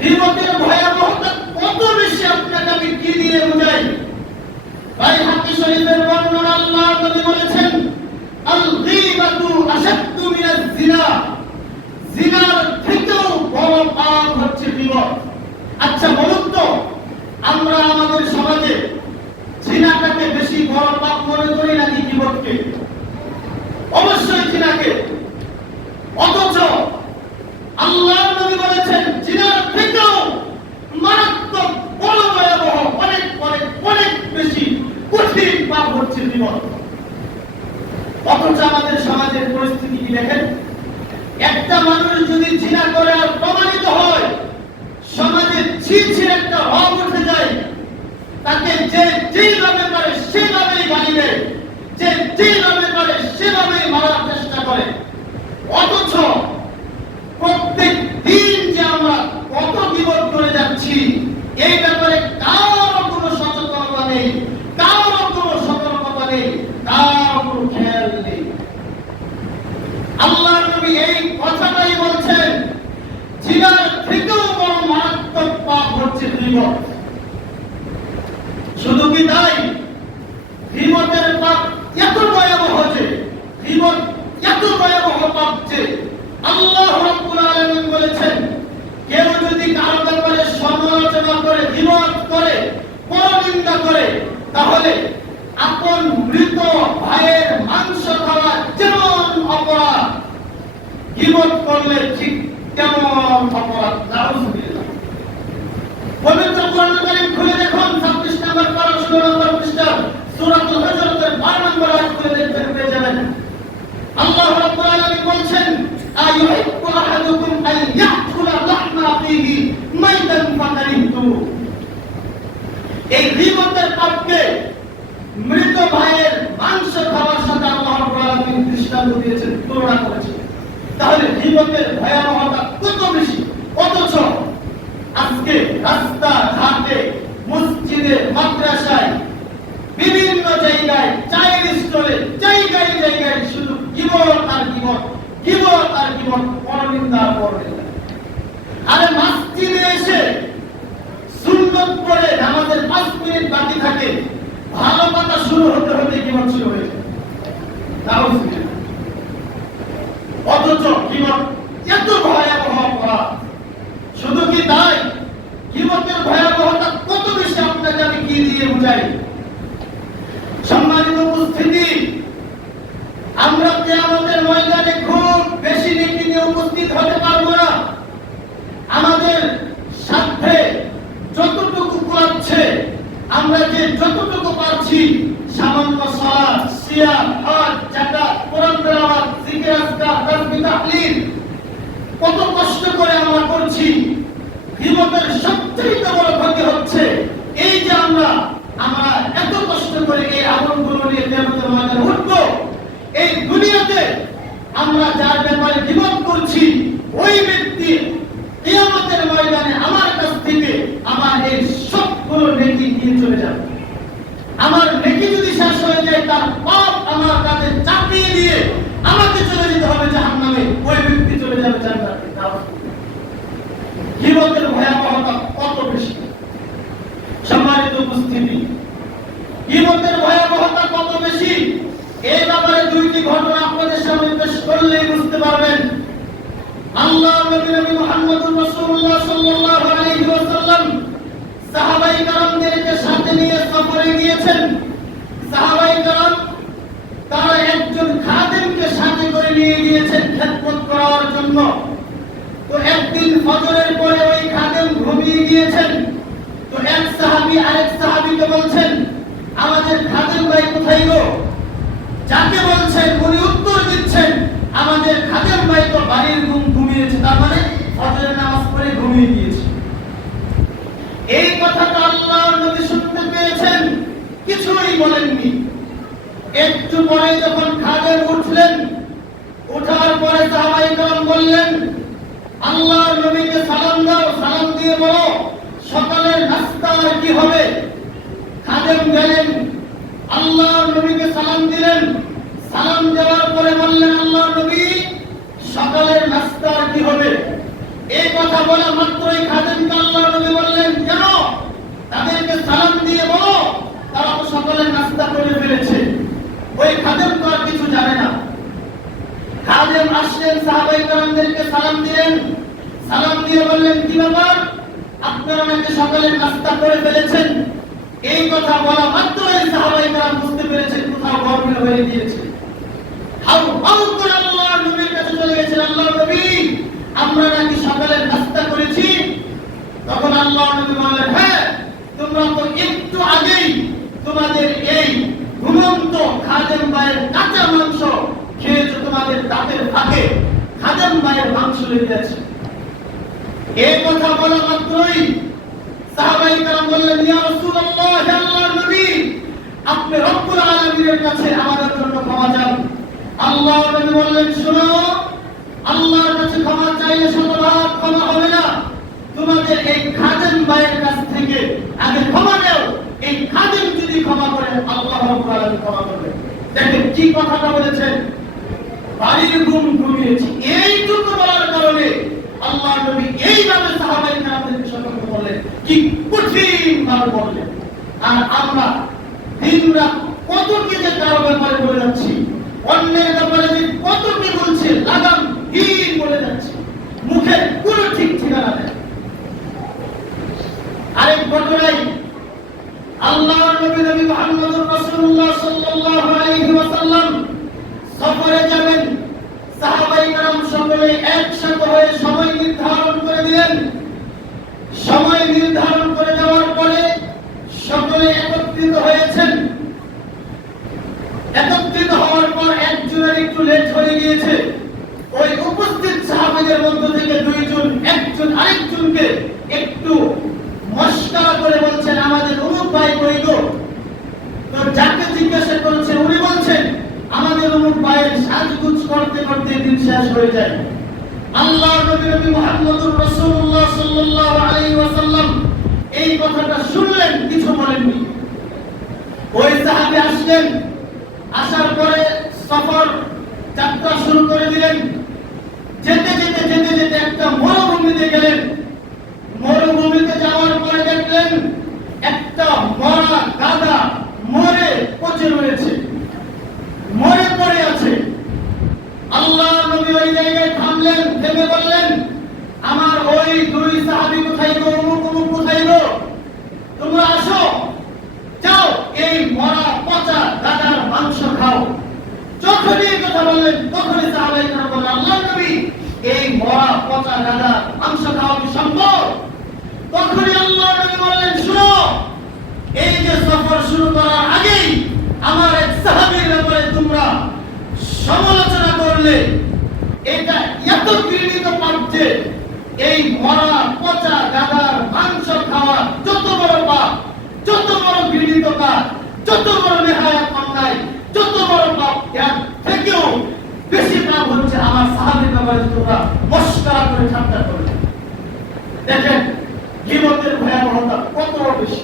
গীবতের ভয়াবহতা কত বেশি আপনাকে আমি কি দিয়ে বুঝাই। বাইহাকী শরীফের বর্ণনা আল্লাহর নবী বলেছেন, আল গীবাতু আশাদ্দু মিনাজ জিনা, জিনার থেকেও বড় পাপ হচ্ছে গীবত। আচ্ছা বলুন তো, আমরা আমাদের সমাজে জিনাটাকে বেশি বড় পাপ মনে করি নাকি গীবতকে? অবশ্যই জিনাকে। অথচ আল্লাহর নবী বলেছেন জিনার থেকেও মারাত্মক বড় ভয়াবহ অনেক অনেক অনেক বেশি কঠিন পাপ হচ্ছে গীবত। অথচ আমাদের সমাজের পরিস্থিতি কি দেখেন, একটা মানুষ যদি জিনা করে আর প্রমাণিত হয়, সমাজে ছিছির একটা রব উঠে যায়, তাকে যে যেভাবে পারে সেভাবেই গালি দেয়, যে যেভাবে পারে সেভাবেই মারার চেষ্টা করে। অথচ প্রত্যেক দিন যে আমরা কত গীবত করে যাচ্ছি, এই ব্যাপারে কারো কোনো সচেতনতা নেই, কারো কোনো সতর্কতা নেই, কারো কোনো খেয়াল নেই। আল্লাহর নবী এই কথাটাই বলছেন, জিনার থেকেও বড় মারাত্মক পাপ হচ্ছে গীবত। শুধু কি তাই, গীবতের পাপ এত ভয়াবহ যে, গীবত এত ভয়াবহ পাপ যে আল্লাহ রাব্বুল আলামিন বলেছেন, কেউ যদি কারো ব্যাপারে সমালোচনা করে, গীবত করে, পরনিন্দা করে, তাহলে আপন মৃত ভাইয়ের মাংস খাওয়া যেমন অপরাধ, গীবত করলে ঠিক তেমন অপরাধ। নাউযুবিল্লাহ। পবিত্র কোরআন কারীম খুলে দেখুন, 26 নম্বর পারা 16 নম্বর পৃষ্ঠা সূরাতুল হুজুরাতের 12 নম্বর আয়াত খুলে দেখতে পেয়ে যাবেন। আল্লাহ রাব্বুল আলামিন বলছেন, আইয়ুহিব্বু আহাদুকুম আন ইয়াকুলা লাহমা আখিহি মাইতান ফাকারিহতুমু। এই গীবতের পাপকে মৃত ভাইয়ের মাংস খাওয়ার সাথে আল্লাহ রাব্বুল আলামিন দৃষ্টান্ত দিয়েছেন, তুলনা করেছেন। তাহলে গীবতের ভয়াবহতা কত বেশি। অথচ আজকে রাস্তা ঘাটে, মসজিদে, মাদ্রাসায়, বিভিন্ন জায়গায়, চায়ের স্টলে, জায়গায় জায়গায় শুধু গীবত আর গীবত, গীবত আর গীবত, পরনিন্দা আর পরনিন্দা। আরে মসজিদে এসে সুন্নত পড়ে আমাদের 5 মিনিট বাকি থাকে, ভালো কথা শুরু হতে হতে গীবত শুরু হয়ে যায়। নাউযুবিল্লাহ। অথচ গীবত এত ভয়াবহ অপরাধ। শুধু কি তাই, গীবতের ভয়াবহতা কত বেশি আপনাকে আমি কি দিয়ে বুঝাই। সম্মানিত উপস্থিতি, আমরা কিয়ামতের ময়দানে খুব বেশি নেকি নিয়ে উপস্থিত হতে পারবো না। আমাদের সাথে যতটুকু কুলাচ্ছে, আমরা যে যতটুকু পারছি, সামান্য সালাত, সিয়াম, হজ, যাকাত, কোরআন তেলাওয়াত, জিকির আজকার, তাসবিহ, তাহলিল কত কষ্ট করে আমরা করছি। গীবতের সবচেয়ে বড় ক্ষতি হচ্ছে এই যে আমরা এত কষ্ট করে এই আমলগুলো নিয়ে কিয়ামতের ময়দানে উঠব, এই দুনিয়াতে আমরা যার ব্যাপারে গীবত করছি, ওই ব্যক্তি কিয়ামতের ময়দানে আমার কাছ থেকে আমার এই সবগুলো নেকি নিয়ে চলে যাবে। আমার নেকি যদি শেষ হয়ে যায়, তার পাপ আমার কাছে চাপিয়ে দিয়ে আমাকে চলে যেতে হবে জাহান্নামে, ওই ব্যক্তি চলে যাবে জান্নাতে। গীবতের ভয়াবহতা কত বেশি। সম্মানিত উপস্থিতি, গীবতের ভয়াবহতা কত বেশি, এই ব্যাপারে দুইটি ঘটনা আপনাদের সামনে পেশ করলেই বুঝতে পারবেন। আল্লাহর নবী মুহাম্মদুর রাসূলুল্লাহ সাল্লাল্লাহু আলাইহি ওয়াসাল্লাম সাহাবায়ে কেরামদেরকে সাথে নিয়ে সফরে গিয়েছেন। সাহাবায়ে কেরাম তারা একজন খাদেমকে সাথে করে নিয়ে গিয়েছেন খেদমত করার জন্য। তো একদিন ফজরের পরে ওই খাদেম ঘুমিয়ে গিয়েছেন। তো এক সাহাবী আরেক সাহাবীকে বলছেন, আমাদের খাদেম ভাই কোথায় গো? যাকে বলছেন উনি উত্তর দিচ্ছেন, আমাদের খাদেম ভাই তো বাড়ির ঘুমিয়েছে, তার মানে ফজরের নামাজ পড়ে ঘুমিয়ে গিয়েছে। এই কথাটা আল্লাহর নবী শুনতে পেয়েছেন, কিছুই বলেননি। একটু পরে যখন খাদেম উঠলেন, ওঠার পরে সাহাবায়ে কেরাম বললেন, আল্লাহর নবীকে সালাম দাও, সালাম দিয়ে বলো সকালের নাস্তা আর কি হবে। খাদেম গেলেন, আল্লাহর নবীকে সালাম দিলেন। সালাম দেওয়ার পরে বললেন, আল্লাহর নবী সকালের নাস্তা আর কি হবে। এই কথা বলা মাত্রই খাদেম ওই খাদেম তো আর কিছু জানে না। খাদেম আসলেন, সাহাবায়ে কেরামদেরকে সালাম দিলেন, সালাম দিয়ে বললেন, কি ব্যাপার, আপনারা নাকি সকালে নাস্তা করে ফেলেছেন। এই কথা বলা মাত্রই সাহাবায়ে কেরাম বুঝতে পেরেছেন কোথাও গড়বড় হয়ে গিয়েছে। হাউ হাউ করে আল্লাহর নবীর কাছে চলে গেছেন, আল্লাহর নবী, আমরা নাকি সকালে নাস্তা করেছি। তখন আল্লাহর নবী বললেন, হ্যাঁ, তোমরা তো একটু আগেই তোমাদের এই ঘুমন্ত খাদেম ভাইয়ের কাঁচা মাংস খেয়েছো, তোমাদের দাঁতের ফাঁকে খাদেম ভাইয়ের মাংস লেগে গেছে। এই কথা বলা মাত্রই সাহাবায়ে কেরাম বললেন, ইয়া রাসূলুল্লাহ, হে আল্লাহর নবী, আপনি রব্বুল আলামিনের কাছে আমাদের জন্য ক্ষমা চান। আল্লাহর নবী বললেন, শোনো, আল্লাহর কাছে ক্ষমা চাইলে শতভাগ ক্ষমা হবে না। তোমাদের এই খাদেম ভাইয়ের কাছ থেকে আগে ক্ষমা নাও। এই খাদেম যদি ক্ষমা করেন, আল্লাহ রাব্বুল আলামিন ক্ষমা করবেন। দেখেন কি কথাটা বলেছেন, বাড়ির ঘুম ঘুমিয়েছি, এইটুকু বলার কারণে আল্লাহর নবী এইভাবে সাহাবায়ে কেরামদেরকে সতর্ক করলেন, কি কঠিন ভাবে বললেন। আর আমরা দিনরাত কত কি যে কারো ব্যাপারে বলে যাচ্ছি, অন্যের ব্যাপারে যে কত কি বলছে, লাগামহীন বলে যাচ্ছি, মুখে কোনো ঠিক ঠিকানা নেই। আরেক ঘটনায় আল্লাহর নবী নবী মুহাম্মদুর রাসূলুল্লাহ সাল্লাল্লাহু আলাইহি ওয়াসাল্লাম সফরে যাবেন। সাহাবায়ে কেরাম সকলে একসাথে হয়ে সময় নির্ধারণ করে দিলেন। সময় নির্ধারণ করে দেওয়ার পরে সকলে একত্রিত হয়েছেন। একত্রিত হওয়ার পর একজনের একটু লেট হয়ে গিয়েছে। ওই উপস্থিত সাহাবীদের মধ্য থেকে দুইজন একজন আরেকজনকে একটু মশকরা করে বলছেন, আমাদের অমুক ভাই কই গো? তো যাকে জিজ্ঞাসা করছে উনি বলছেন, আমাদের অমুক ভাইয়ের সাজগুজ করতে করতে দিন শেষ হয়ে যায়। আল্লাহর নবী নবী মুহাম্মদুর রাসূলুল্লাহ সাল্লাল্লাহু আলাইহি ওয়াসাল্লাম এই কথাটা শুনলেন, কিছু বলেননি। ওই সাহাবী আসলেন, আসার পরে সফর যাত্রা শুরু করে দিলেন। যেতে যেতে যেতে যেতে একটা মরুভূমিতে গেলেন। মরুভূমিতে যাওয়ার পরে দেখলেন একটা মরা গাধা মরে পচে রয়েছে, মরে পড়ে আছে। আল্লাহর নবী ওই জায়গায় থামলেন, থেমে বললেন, আমার ওই দুই সাহাবী কোথায় গো, অমুক অমুক কোথায় গো? তোমরা আসো, যাও এই মরা পচা গাধার মাংস খাও। যখনই এই কথা বললেন, তখনই সাহাবায়ে কেরাম বললেন, আল্লাহর নবী, এই মরা পচা গাধার মাংস খাওয়া কি সম্ভব? তখনই আল্লাহর নবী বললেন, শুনো, এই যে সফর শুরু করার আগেই আমার এক সাহাবীর ব্যাপারে তোমরা সমালোচনা করলে, এটা এত ঘৃণিত পাপ যে এই মরা পচা গাধার মাংস খাওয়া যত বড় পাপ, যত বড় ঘৃণিত কাজ, যত বড় নেহায়াত অন্যায়, যত বড় পাপ, এর থেকেও বেশি পাপ হচ্ছে আমার সাহাবীর ব্যাপারে তোমরা মশকরা করে ঠাট্টা করলে। দেখেন গীবতের ভয়াবহতা কত বেশি।